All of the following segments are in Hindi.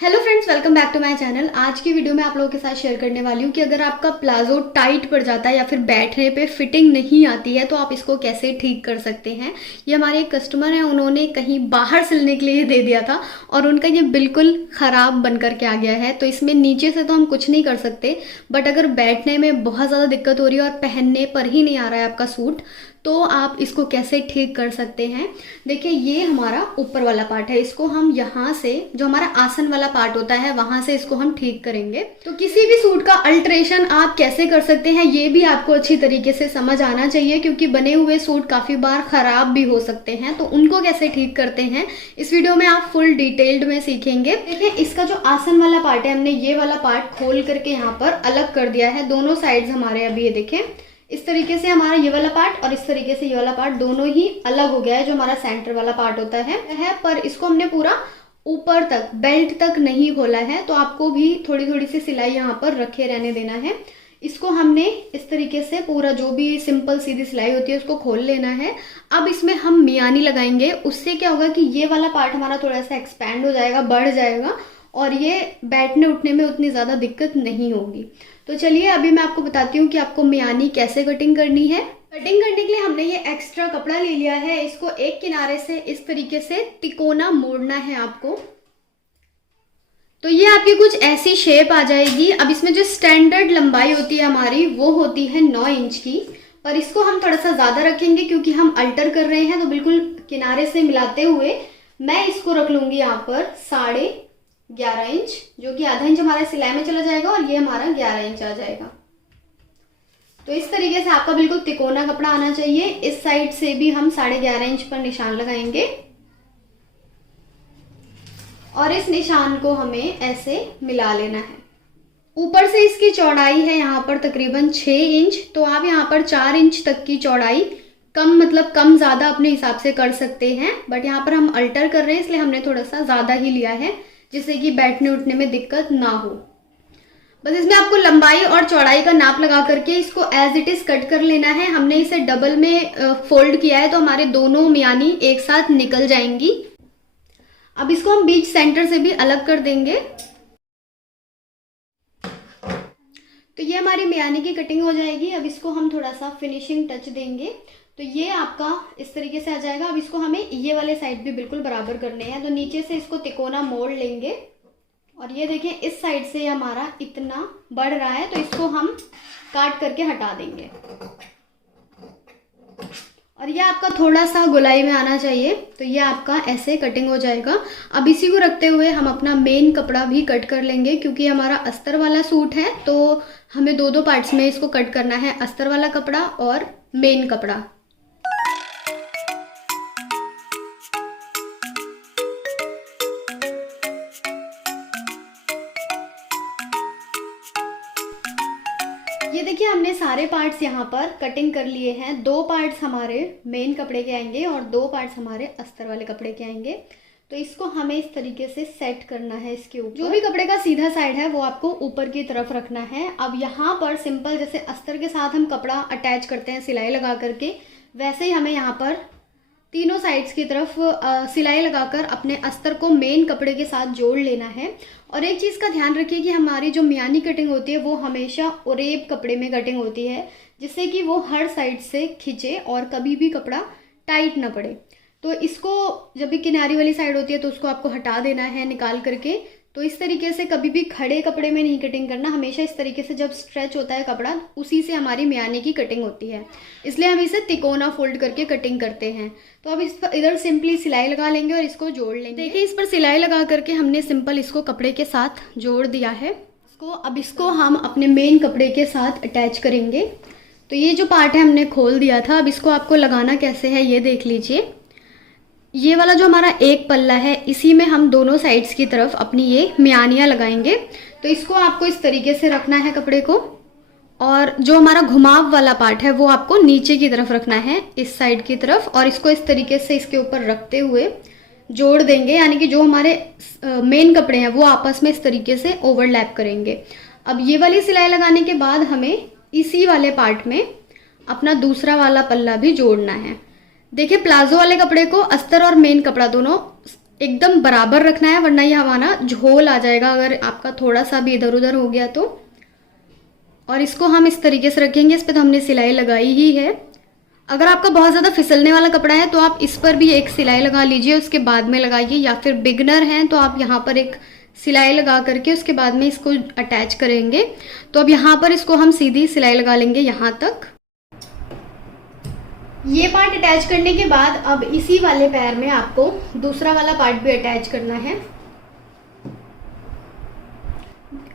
Hello friends, welcome back to my channel. आज की वीडियो में आप लोगों के साथ शेयर करने वाली हूँ कि अगर आपका प्लाजो टाइट पड़ जाता है या फिर बैठने पे फिटिंग नहीं आती है तो आप इसको कैसे ठीक कर सकते हैं। ये हमारे एक कस्टमर हैं, उन्होंने कहीं बाहर सिलने के लिए दे दिया था और उनका ये बिल्कुल ख़राब बन करके आ गया है। तो इसमें नीचे से तो हम कुछ नहीं कर सकते, बट अगर बैठने में बहुत ज़्यादा दिक्कत हो रही है और पहनने पर ही नहीं आ रहा है आपका सूट, तो आप इसको कैसे ठीक कर सकते हैं। देखिए, ये हमारा ऊपर वाला पार्ट है, इसको हम यहाँ से जो हमारा आसन वाला पार्ट होता है वहां से इसको हम ठीक करेंगे। तो किसी भी सूट का अल्टरेशन आप कैसे कर सकते हैं ये भी आपको अच्छी तरीके से समझ आना चाहिए, क्योंकि बने हुए सूट काफी बार खराब भी हो सकते हैं। तो उनको कैसे ठीक करते हैं इस वीडियो में आप फुल डिटेल्ड में सीखेंगे। देखिए, इसका जो आसन वाला पार्ट है, हमने ये वाला पार्ट खोल करके यहाँ पर अलग कर दिया है। दोनों साइड्स हमारे अभी ये देखें, इस तरीके से हमारा ये वाला पार्ट और इस तरीके से ये वाला पार्ट दोनों ही अलग हो गया है। जो हमारा सेंटर वाला पार्ट होता है पर इसको हमने पूरा ऊपर तक बेल्ट तक नहीं खोला है, तो आपको भी थोड़ी थोड़ी सी सिलाई यहाँ पर रखे रहने देना है। इसको हमने इस तरीके से पूरा जो भी सिंपल सीधी सिलाई होती है उसको खोल लेना है। अब इसमें हम मियानी लगाएंगे, उससे क्या होगा कि ये वाला पार्ट हमारा थोड़ा सा एक्सपैंड हो जाएगा, बढ़ जाएगा और ये बैठने उठने में उतनी ज़्यादा दिक्कत नहीं होगी। तो चलिए अभी मैं आपको बताती हूँ कि आपको मियानी कैसे कटिंग करनी है। कटिंग करने के लिए हमने ये एक्स्ट्रा कपड़ा ले लिया है, इसको एक किनारे से इस तरीके से तिकोना मोड़ना है आपको। तो ये आपकी कुछ ऐसी शेप आ जाएगी। अब इसमें जो स्टैंडर्ड लंबाई होती है हमारी वो होती है 9 इंच की, पर इसको हम थोड़ा सा ज़्यादा रखेंगे क्योंकि हम अल्टर कर रहे हैं। तो बिल्कुल किनारे से मिलाते हुए मैं इसको रख लूँगी यहाँ पर 11.5 इंच, जो कि आधा इंच हमारा सिलाई में चला जाएगा और ये हमारा 11 इंच आ जाएगा। तो इस तरीके से आपका बिल्कुल तिकोना कपड़ा आना चाहिए। इस साइड से भी हम 11.5 इंच पर निशान लगाएंगे और इस निशान को हमें ऐसे मिला लेना है। ऊपर से इसकी चौड़ाई है यहाँ पर तकरीबन 6 इंच, तो आप यहाँ पर 4 इंच तक की चौड़ाई कम ज़्यादा अपने हिसाब से कर सकते हैं। बट यहाँ पर हम अल्टर कर रहे हैं इसलिए हमने थोड़ा सा ज़्यादा ही लिया है, जिससे कि बैठने उठने में दिक्कत ना हो। बस इसमें आपको लंबाई और चौड़ाई का नाप लगा करके इसको एज इट इज कट कर लेना है। हमने इसे डबल में फोल्ड किया है तो हमारे दोनों मियानी एक साथ निकल जाएंगी। अब इसको हम बीच सेंटर से भी अलग कर देंगे। तो ये हमारी मियानी की कटिंग हो जाएगी। अब इसको हम थोड़ा सा फिनिशिंग टच देंगे तो ये आपका इस तरीके से आ जाएगा। अब इसको हमें ये वाले साइड भी बिल्कुल बराबर करने हैं, तो नीचे से इसको तिकोना मोड़ लेंगे और ये देखें इस साइड से हमारा इतना बढ़ रहा है, तो इसको हम काट करके हटा देंगे और ये आपका थोड़ा सा गोलाई में आना चाहिए। तो ये आपका ऐसे कटिंग हो जाएगा। अब इसी को रखते हुए हम अपना मेन कपड़ा भी कट कर लेंगे, क्योंकि हमारा अस्तर वाला सूट है तो हमें दो पार्ट्स में इसको कट करना है, अस्तर वाला कपड़ा और मेन कपड़ा। ये देखिए, हमने सारे पार्ट्स यहाँ पर कटिंग कर लिए हैं। 2 पार्ट्स हमारे मेन कपड़े के आएंगे और 2 पार्ट्स हमारे अस्तर वाले कपड़े के आएंगे। तो इसको हमें इस तरीके से सेट करना है। इसके ऊपर जो भी कपड़े का सीधा साइड है वो आपको ऊपर की तरफ रखना है। अब यहाँ पर सिंपल जैसे अस्तर के साथ हम कपड़ा अटैच करते हैं सिलाई लगा करके, वैसे ही हमें यहाँ पर तीनों साइड्स की तरफ सिलाई लगाकर अपने अस्तर को मेन कपड़े के साथ जोड़ लेना है। और एक चीज़ का ध्यान रखिए कि हमारी जो मियानी कटिंग होती है वो हमेशा ओरेब कपड़े में कटिंग होती है, जिससे कि वो हर साइड से खिंचे और कभी भी कपड़ा टाइट ना पड़े। तो इसको जब भी किनारी वाली साइड होती है तो उसको आपको हटा देना है निकाल करके। तो इस तरीके से कभी भी खड़े कपड़े में नहीं कटिंग करना, हमेशा इस तरीके से जब स्ट्रेच होता है कपड़ा उसी से हमारी मियानी की कटिंग होती है, इसलिए हम इसे तिकोना फोल्ड करके कटिंग करते हैं। तो अब इस पर इधर सिंपली सिलाई लगा लेंगे और इसको जोड़ लेंगे। देखिए, इस पर सिलाई लगा करके हमने सिंपल इसको कपड़े के साथ जोड़ दिया है। अब इसको हम अपने मेन कपड़े के साथ अटैच करेंगे। तो ये जो पार्ट है हमने खोल दिया था, अब इसको आपको लगाना कैसे है ये देख लीजिए। ये वाला जो हमारा एक पल्ला है इसी में हम दोनों साइड्स की तरफ अपनी ये मियानियाँ लगाएंगे। तो इसको आपको इस तरीके से रखना है कपड़े को, और जो हमारा घुमाव वाला पार्ट है वो आपको नीचे की तरफ रखना है इस साइड की तरफ, और इसको इस तरीके से इसके ऊपर रखते हुए जोड़ देंगे, यानी कि जो हमारे मेन कपड़े हैं वो आपस में इस तरीके से ओवरलैप करेंगे। अब ये वाली सिलाई लगाने के बाद हमें इसी वाले पार्ट में अपना दूसरा वाला पल्ला भी जोड़ना है। देखिए, प्लाजो वाले कपड़े को अस्तर और मेन कपड़ा दोनों एकदम बराबर रखना है, वरना ये हमारा झोल आ जाएगा अगर आपका थोड़ा सा भी इधर उधर हो गया तो। और इसको हम इस तरीके से रखेंगे। इस पर तो हमने सिलाई लगाई ही है। अगर आपका बहुत ज़्यादा फिसलने वाला कपड़ा है तो आप इस पर भी एक सिलाई लगा लीजिए, उसके बाद में लगाइए। या फिर बिगनर हैं तो आप यहाँ पर एक सिलाई लगा करके उसके बाद में इसको अटैच करेंगे। तो अब यहाँ पर इसको हम सीधी सिलाई लगा लेंगे यहाँ तक। ये पार्ट अटैच करने के बाद अब इसी वाले पैर में आपको दूसरा वाला पार्ट भी अटैच करना है।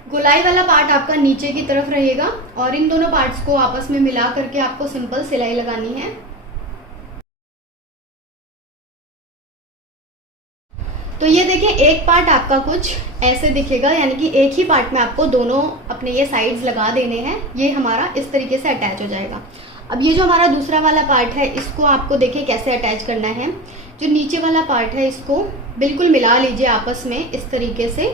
गोलाई वाला पार्ट आपका नीचे की तरफ रहेगा और इन दोनों पार्ट्स को आपस में मिला करके आपको सिंपल सिलाई लगानी है। तो ये देखिए, एक पार्ट आपका कुछ ऐसे दिखेगा, यानी कि एक ही पार्ट में आपको दोनों अपने ये साइड्स लगा देने हैं। ये हमारा इस तरीके से अटैच हो जाएगा। अब ये जो हमारा दूसरा वाला पार्ट है, इसको आपको देखिए कैसे अटैच करना है। जो नीचे वाला पार्ट है इसको बिल्कुल मिला लीजिए आपस में इस तरीके से।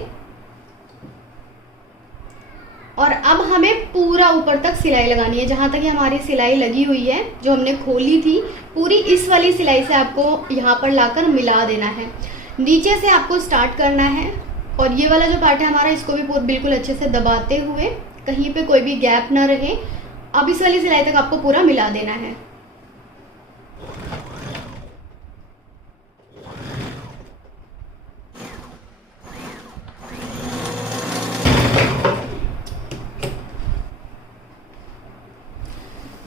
और अब हमें पूरा ऊपर तक सिलाई लगानी है। जहाँ तक हमारी सिलाई लगी हुई है, जो हमने खोली थी, पूरी इस वाली सिलाई से आपको यहाँ पर लाकर मिला देना है। नीचे से आपको स्टार्ट करना है और ये वाला जो पार्ट है हमारा, इसको भी बिल्कुल अच्छे से दबाते हुए, कहीं पे कोई भी गैप ना रहे। अब इस वाली सिलाई तक आपको पूरा मिला देना है।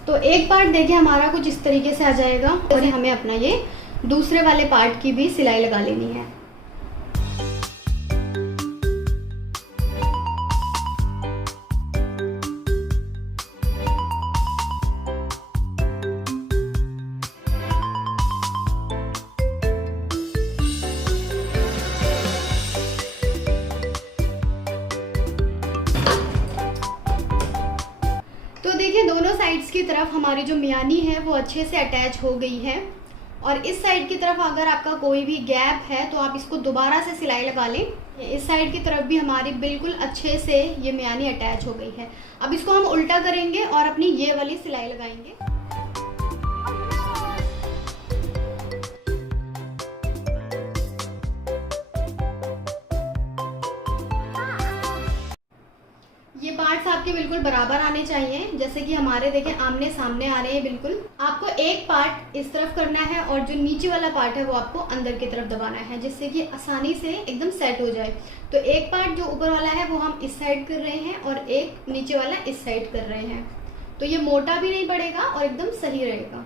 तो एक पार्ट देखिए हमारा कुछ इस तरीके से आ जाएगा और हमें अपना ये दूसरे वाले पार्ट की भी सिलाई लगा लेनी है। तो देखिए, दोनों साइड्स की तरफ हमारी जो मियानी है वो अच्छे से अटैच हो गई है। और इस साइड की तरफ अगर आपका कोई भी गैप है तो आप इसको दोबारा से सिलाई लगा लें। इस साइड की तरफ भी हमारी बिल्कुल अच्छे से ये मियानी अटैच हो गई है। अब इसको हम उल्टा करेंगे और अपनी ये वाली सिलाई लगाएंगे। ये पार्ट्स आपके बिल्कुल बराबर आने चाहिए, जैसे कि हमारे देखें आमने सामने आ रहे हैं बिल्कुल। आपको एक पार्ट इस तरफ करना है और जो नीचे वाला पार्ट है वो आपको अंदर की तरफ दबाना है, जिससे कि आसानी से एकदम सेट हो जाए। तो एक पार्ट जो ऊपर वाला है वो हम इस साइड कर रहे हैं और एक नीचे वाला इस साइड कर रहे हैं। तो ये मोटा भी नहीं पड़ेगा और एकदम सही रहेगा।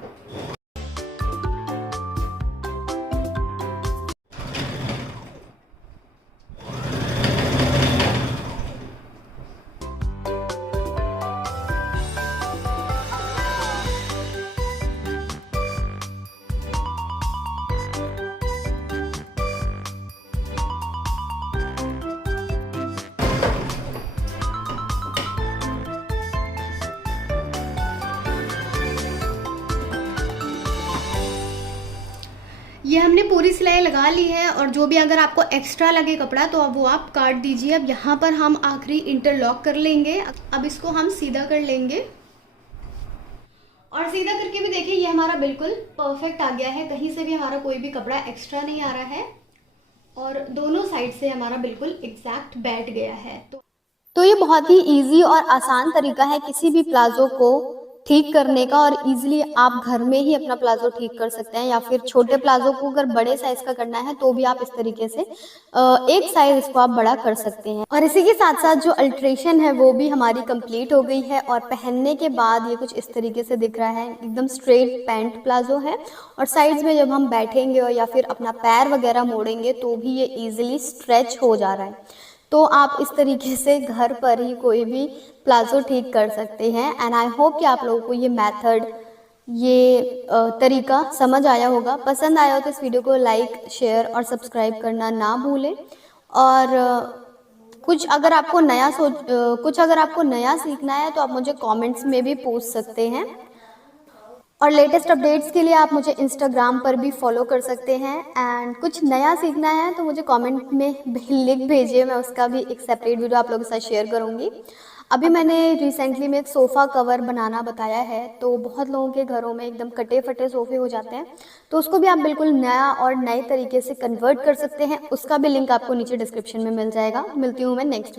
ये हमने पूरी सिलाई लगा ली है और जो भी अगर आपको एक्स्ट्रा लगे कपड़ा तो अब वो आप काट दीजिए। अब यहाँ पर हम आखिरी इंटरलॉक कर लेंगे। अब इसको हम सीधा कर लेंगे और सीधा करके भी देखिए ये हमारा बिल्कुल परफेक्ट आ गया है। कहीं से भी हमारा कोई भी कपड़ा एक्स्ट्रा नहीं आ रहा है और दोनों साइड से हमारा बिल्कुल एग्जैक्ट बैठ गया है। तो ये बहुत ही इजी और आसान तरीका है किसी भी प्लाजो को ठीक करने का, और इजीली आप घर में ही अपना प्लाजो ठीक कर सकते हैं। या फिर छोटे प्लाजो को अगर बड़े साइज का करना है तो भी आप इस तरीके से एक साइज इसको आप बड़ा कर सकते हैं। और इसी के साथ साथ जो अल्ट्रेशन है वो भी हमारी कंप्लीट हो गई है और पहनने के बाद ये कुछ इस तरीके से दिख रहा है। एकदम स्ट्रेट पैंट प्लाजो है और साइड्स में जब हम बैठेंगे और या फिर अपना पैर वगैरह मोड़ेंगे तो भी ये ईजिली स्ट्रेच हो जा रहा है। तो आप इस तरीके से घर पर ही कोई भी प्लाजो ठीक कर सकते हैं। एंड आई होप कि आप लोगों को ये मेथड, ये तरीका समझ आया होगा। पसंद आया हो तो इस वीडियो को लाइक, शेयर और सब्सक्राइब करना ना भूलें। और कुछ अगर आपको नया सीखना है तो आप मुझे कमेंट्स में भी पूछ सकते हैं। और लेटेस्ट अपडेट्स के लिए आप मुझे इंस्टाग्राम पर भी फॉलो कर सकते हैं। एंड कुछ नया सीखना है तो मुझे कमेंट में लिख भेजिए, मैं उसका भी एक सेपरेट वीडियो आप लोगों के साथ शेयर करूंगी। अभी मैंने रिसेंटली में एक सोफ़ा कवर बनाना बताया है, तो बहुत लोगों के घरों में एकदम कटे फटे सोफ़े हो जाते हैं, तो उसको भी आप बिल्कुल नया और नए तरीके से कन्वर्ट कर सकते हैं। उसका भी लिंक आपको नीचे डिस्क्रिप्शन में मिल जाएगा। मिलती हूँ मैं नेक्स्ट